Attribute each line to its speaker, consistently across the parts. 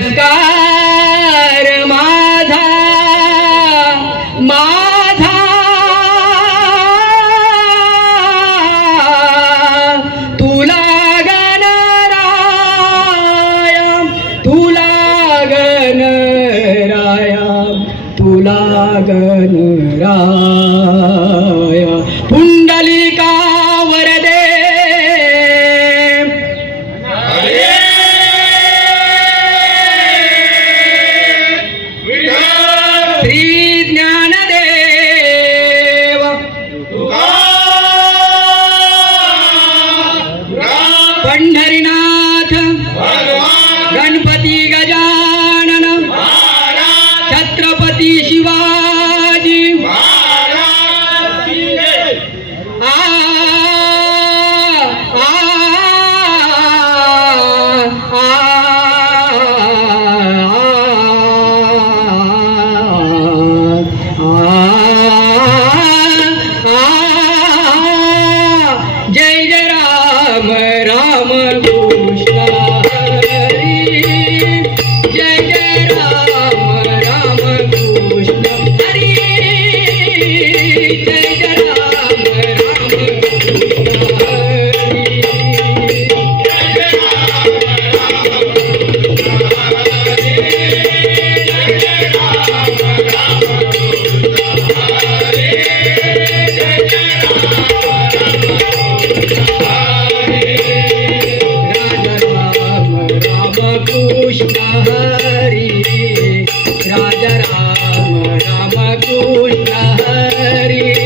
Speaker 1: नमस्कार माझा कृष्ण हरी राजा राम राम कृष्ण हरी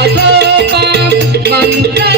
Speaker 1: Bye.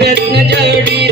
Speaker 1: रत्न जडी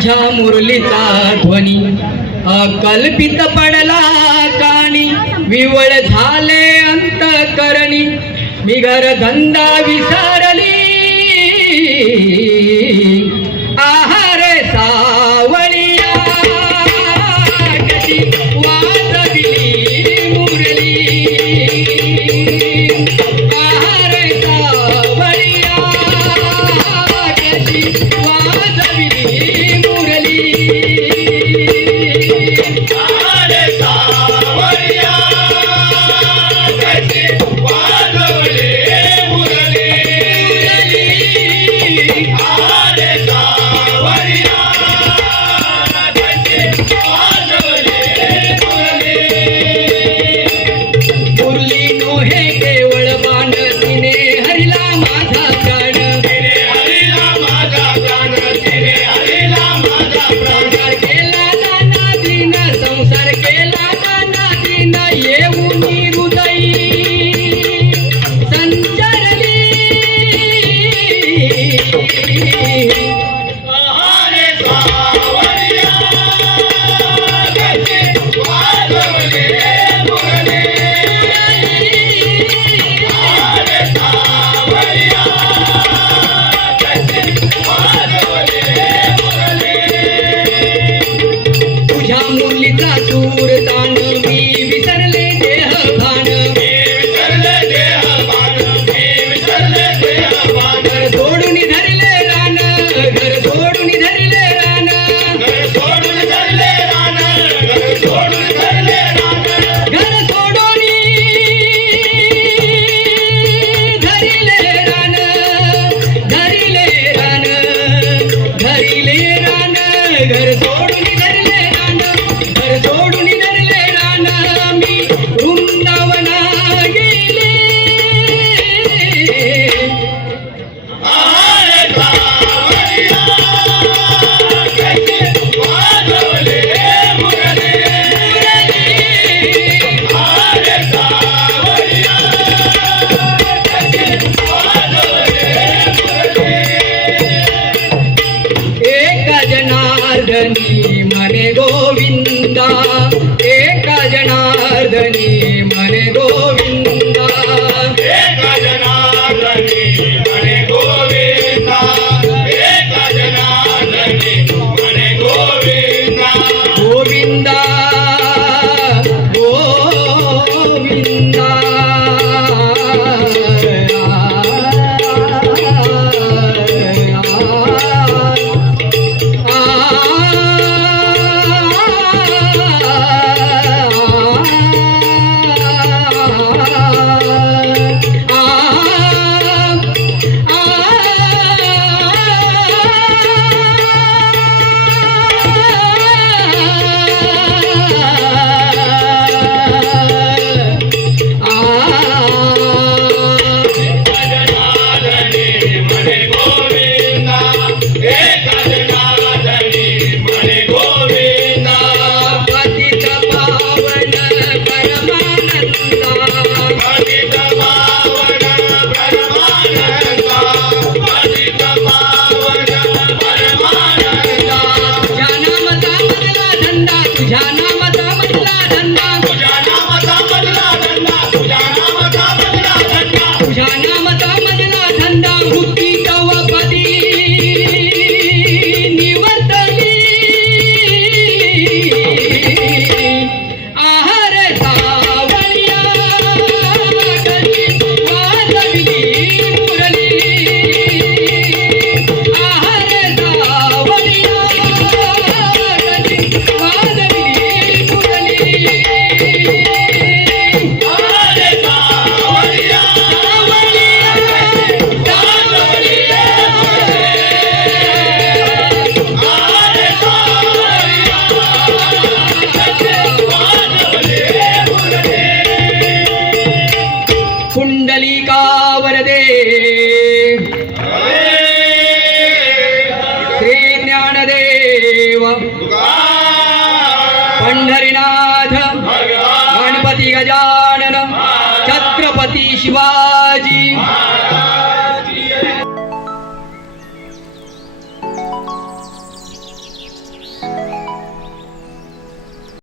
Speaker 1: तुझ्या मुरलीचा ध्वनी. अकल्पित पडला काणी विवळ झाले अंतकरणी. बिगर धंदा विसरली.